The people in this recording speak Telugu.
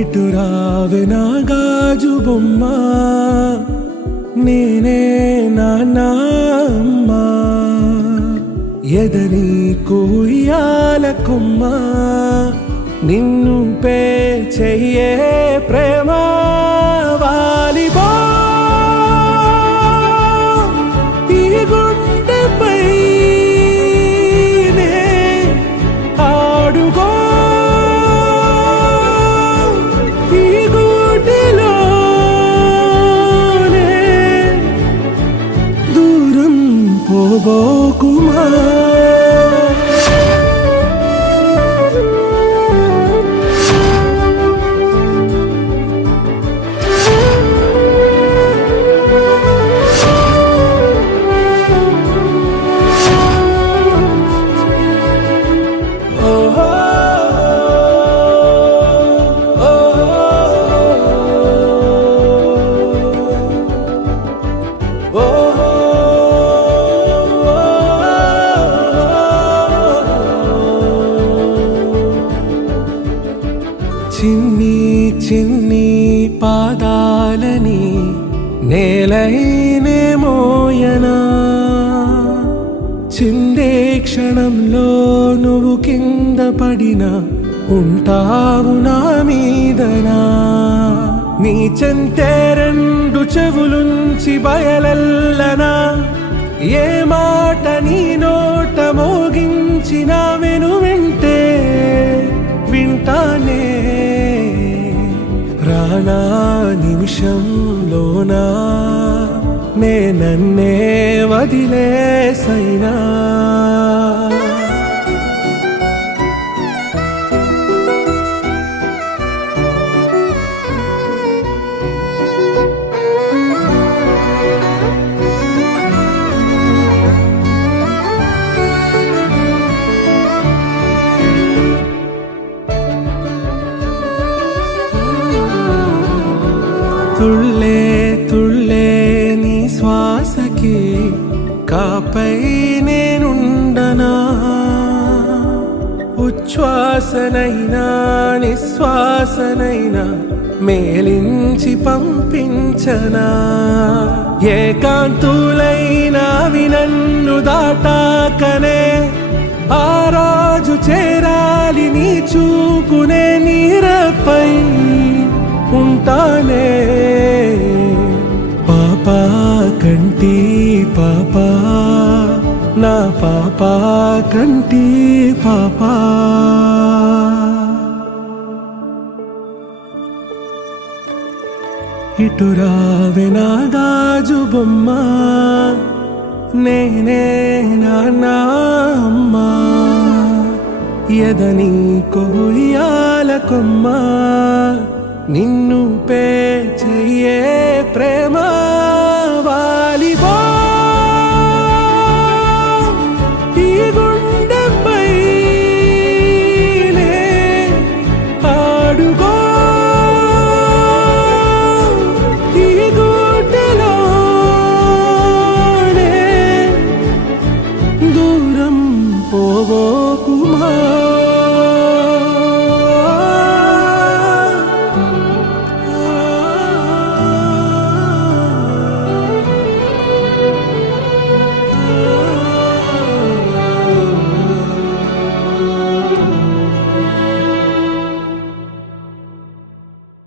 ఇటు రావే నా గాజు బొమ్మ, నేనే నాన్న అమ్మా. ఎదని కుయ్యాల కొమ్మ, నిన్ను పే చెయ్యే ప్రేమ. వాలిబో ఈ గుండెపై నే ఆడుగో, ఈ గూటిలోనే దూరం పోబోకుమా. చిన్ని చిన్ని పాదాలని నేలైనే మోయనా, చిందే క్షణంలో నువ్వు కింద పడినా ఉంటావు నా మీదనా. నీ చెంతే రెండు చెవులుంచి బయలెల్లనా, ఏ మాట నీ నోట మోగించిన వెను వింటే వింటానే. రానా నిమిషంలోనా నే నన్నే వదిలేసైనా. తుళ్ళే తుళ్ళే నీ శ్వాసకి కాపై నేనుండనా, ఉచ్ఛ్వాసనైనా నిశ్వాసనైనా మేలించి పంపించనా. ఏకాంతులైనవి నన్ను దాటాకనే ఆ రాజు చేరాలి నీ చూపునే నీరపై ఉంటానే. పాపా కంటి పాపా, నా పాపా కంటి పాపా. ఇటు రావే నా గాజు బొమ్మ, నేనే నాన్న అమ్మా. ఎదని కొయ్యాల కొమ్మ, నిన్ను పే చెయ్యే ప్రేమ.